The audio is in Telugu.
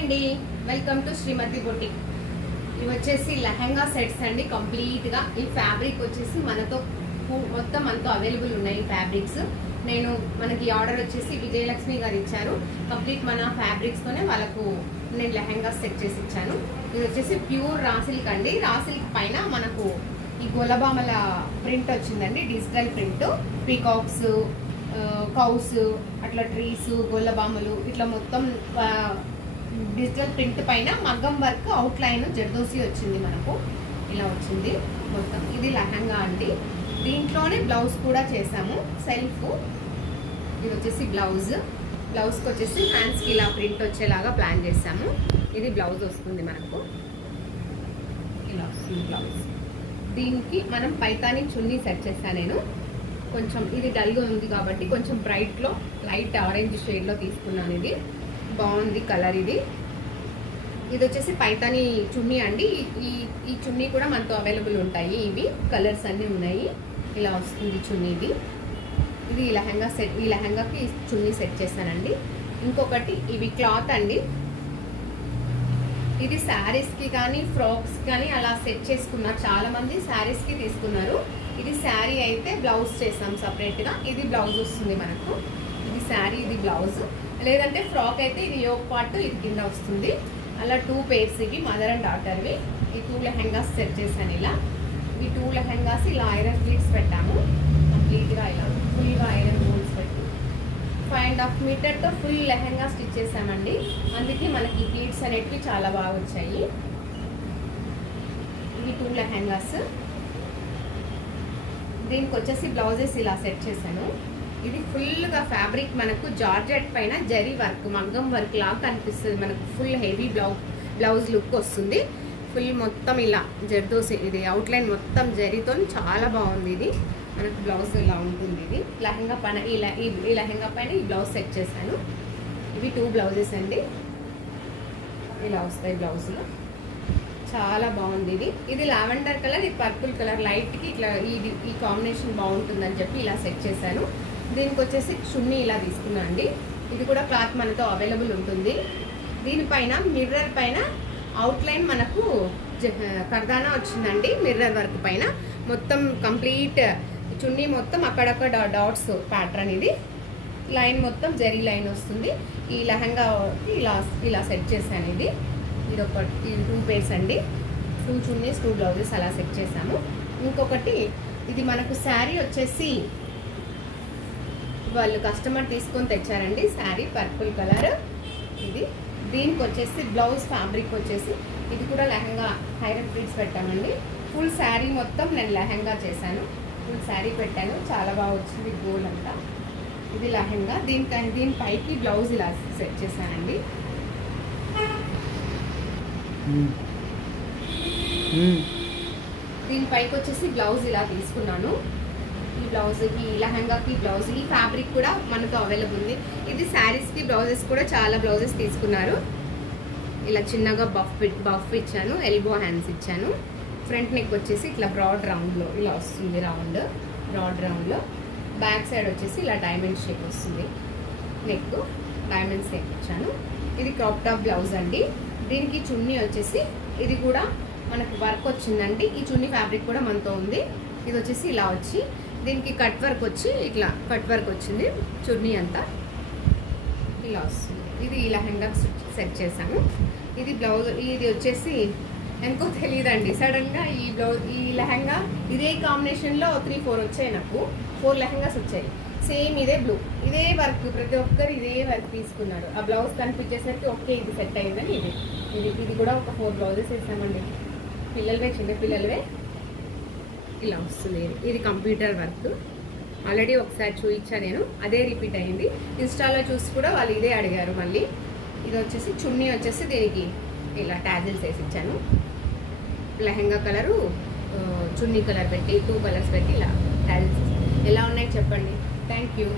అండి, వెల్కమ్ టు శ్రీమతి బొటిక్. ఇవి వచ్చేసి లెహంగా సెట్స్ అండి. కంప్లీట్ గా ఈ ఫ్యాబ్రిక్ వచ్చేసి మొత్తం మనతో అవైలబుల్ ఉన్నాయి. ఈ ఫ్యాబ్రిక్స్ మనకి ఆర్డర్ వచ్చేసి విజయలక్ష్మి గారు ఇచ్చారు. కంప్లీట్ మన ఫ్యాబ్రిక్స్ తోనే వాళ్ళకు నేను లెహంగా సెట్ చేసి ఇచ్చాను. ఇది వచ్చేసి ప్యూర్ రా సిల్క్ అండి. రా సిల్క్ పైన మనకు ఈ గొల్లబామల ప్రింట్ వచ్చిందండి, డిజిటల్ ప్రింట్. పీకాక్స్, కౌస్, అట్లా ట్రీస్, గొల్లబామలు, ఇట్లా మొత్తం డిజిటల్ ప్రింట్ పైన మగ్గం వర్క్ అవుట్ లైన్ జర్దోసి వచ్చింది. మనకు ఇలా వచ్చింది మొత్తం. ఇది లెహంగా అండి. దీంట్లోనే బ్లౌజ్ కూడా చేసాము సెల్ఫ్. ఇది వచ్చేసి బ్లౌజ్కి వచ్చేసి హ్యాండ్స్కి ఇలా ప్రింట్ వచ్చేలాగా ప్లాన్ చేసాము. ఇది బ్లౌజ్ వస్తుంది మనకు, ఇలా వస్తుంది బ్లౌజ్. దీనికి మనం పైతాని చున్నీ సెట్ చేశాను నేను. కొంచెం ఇది డల్గా ఉంది కాబట్టి కొంచెం బ్రైట్లో లైట్ ఆరెంజ్ షేడ్లో తీసుకున్నాను. ఇది బాగుంది కలర్. ఇది వచ్చేసి పైతాని చున్నీ అండి. ఈ చున్నీ కూడా మనతో అవైలబుల్ ఉంటాయి. ఇవి కలర్స్ అన్నీ ఉన్నాయి. ఇలా వస్తుంది చున్నీ. ఇది ఈ లెహంగా సెట్. ఈ లెహంగాకి చున్నీ సెట్ చేశానండి. ఇంకొకటి ఇవి క్లాత్ అండి. ఇది శారీస్కి కానీ ఫ్రాక్స్ కానీ అలా సెట్ చేసుకున్నారు. చాలా మంది శారీస్కి తీసుకున్నారు. ఇది శారీ అయితే బ్లౌజ్ చేసాం సపరేట్గా. ఇది బ్లౌజ్ వస్తుంది మనకు. ఇది శారీ, ఇది బ్లౌజ్. లేదంటే ఫ్రాక్ అయితే ఇది యోక్ పార్ట్, ఇది కింద వస్తుంది. అలా 2 pairs. ఇవి మదర్ అండ్ డాటర్వి. ఈ 2 లెహంగాస్ సెట్ చేశాను. ఇలా ఈ 2 లెహంగాస్ ఇలా ఐరన్ ప్లీట్స్ పెట్టాము. కంప్లీట్గా ఇలా ఫుల్గా ఐరన్ హోల్స్ పెట్టి 5.5 మీటర్తో ఫుల్ లెహంగా స్టిచ్ చేసామండి. అందుకే మనకి ప్లీట్స్ అనేటివి చాలా బాగా వచ్చాయి. ఇవి 2 లెహంగాస్. దీనికి వచ్చేసి బ్లౌజెస్ ఇలా సెట్ చేశాను. ఇది ఫుల్గా ఫ్యాబ్రిక్ మనకు జార్జెట్ పైన జరీ వర్క్, మగ్గం వర్క్ లాగా కనిపిస్తుంది. మనకు ఫుల్ హెవీ బ్లౌజ్ లుక్ వస్తుంది. ఫుల్ మొత్తం ఇలా జర్దోసి, ఇది అవుట్లైన్ మొత్తం జరీతో చాలా బాగుంది. ఇది మనకు బ్లౌజ్ ఇలా ఉంటుంది. ఇది లెహంగా పైన ఈ లెహంగా పైన ఈ బ్లౌజ్ సెట్ చేశాను. ఇవి 2 బ్లౌజెస్ అండి. ఇలా వస్తాయి బ్లౌజులు. చాలా బాగుంది. ఇది లావెండర్ కలర్, ఇది పర్పుల్ కలర్. లైట్కి ఇట్లా ఈ కాంబినేషన్ బాగుంటుందని చెప్పి ఇలా సెట్ చేశాను. దీనికి వచ్చేసి చున్నీ ఇలా తీసుకున్నా అండి. ఇది కూడా క్లాత్ మనతో అవైలబుల్ ఉంటుంది. దీనిపైన మిర్రర్ పైన అవుట్లైన్ మనకు కర్దానా వచ్చిందండి. మిర్రర్ వర్క్ పైన మొత్తం కంప్లీట్ చున్నీ మొత్తం అక్కడక్కడ డాట్స్ ప్యాటర్న్. ఇది లైన్ మొత్తం జరీ లైన్ వస్తుంది. ఈ లెహంగా ఇలా సెట్ చేశాను. ఇది ఒక 2 pairs అండి. 2 చున్నీస్, 2 బ్లౌజెస్ అలా సెట్ చేసాము. ఇంకొకటి ఇది మనకు శారీ వచ్చేసి వాళ్ళు కస్టమర్ తీసుకొని తెచ్చారండి. Sari purple colour. ఇది దీనికి వచ్చేసి బ్లౌజ్ ఫ్యాబ్రిక్ వచ్చేసి ఇది కూడా లెహంగా ఐరన్ ప్లీట్స్ పెట్టామండి. ఫుల్ శారీ మొత్తం నేను లెహంగా చేశాను. ఫుల్ శారీ పెట్టాను. చాలా బాగా వచ్చింది గోల్డ్ అంతా. ఇది లెహంగా. దీనిపైకి బ్లౌజ్ ఇలా సెట్ చేశానండి. దీనిపైకి వచ్చేసి బ్లౌజ్ ఇలా తీసుకున్నాను. ఈ బ్లౌజ్, ఈ లెహంగాకి బ్లౌజ్, ఈ ఫ్యాబ్రిక్ కూడా మనతో అవైలబుల్ ఉంది. ఇది శారీస్కి బ్లౌజెస్ కూడా చాలా బ్లౌజెస్ తీసుకున్నారు. ఇలా చిన్నగా బఫ్ ఇచ్చాను, ఎల్బో హ్యాండ్స్ ఇచ్చాను. ఫ్రంట్ నెక్ వచ్చేసి ఇట్లా బ్రాడ్ రౌండ్లో ఇలా వస్తుంది. బ్రాడ్ రౌండ్లో బ్యాక్ సైడ్ వచ్చేసి ఇలా డైమండ్ షేప్ వస్తుంది. నెక్ డైమండ్ షేప్ ఇచ్చాను. ఇది క్రాప్ టాప్ బ్లౌజ్ అండి. దీనికి చున్నీ వచ్చేసి ఇది కూడా మనకు వర్క్ వచ్చిందండి. ఈ చున్నీ ఫ్యాబ్రిక్ కూడా మనతో ఉంది. ఇది వచ్చేసి ఇలా వచ్చి దీనికి కట్ వర్క్ వచ్చి ఇట్లా కట్ వర్క్ వచ్చింది. చున్నీ అంతా ఇలా వస్తుంది. ఇది ఈ లెహంగా సెట్ చేశాము. ఇది బ్లౌజ్. ఇది వచ్చేసి ఎంకో తెలియదండి, సడన్గా ఈ లెహంగా ఇదే కాంబినేషన్లో 3-4 వచ్చాయి. నాకు 4 లెహంగాస్ వచ్చాయి. సేమ్ ఇదే బ్లూ, ఇదే వర్క్. ప్రతి ఒక్కరు ఇదే వర్క్ తీసుకున్నారు. ఆ బ్లౌజ్ కనిపించేసరికి ఓకే ఇది సెట్ అయ్యిందని ఇది కూడా ఒక 4 బ్లౌజెస్ వేసామండి. పిల్లలవే, చిన్న పిల్లలవే. ఇలా వస్తుంది. ఇది కంప్యూటర్ వర్క్. ఆల్రెడీ ఒకసారి చూపించా నేను, అదే రిపీట్ అయింది. ఇన్స్టాలో చూసి కూడా వాళ్ళు ఇదే అడిగారు మళ్ళీ. ఇది వచ్చేసి చున్నీ వచ్చేసి దీనికి ఇలా టాజిల్స్ వేసి ఇచ్చాను. లెహంగా కలరు, చున్నీ కలర్ పెట్టి 2 కలర్స్ పెట్టి ఇలా టాజిల్స్. ఎలా ఉన్నాయి చెప్పండి. Thank you.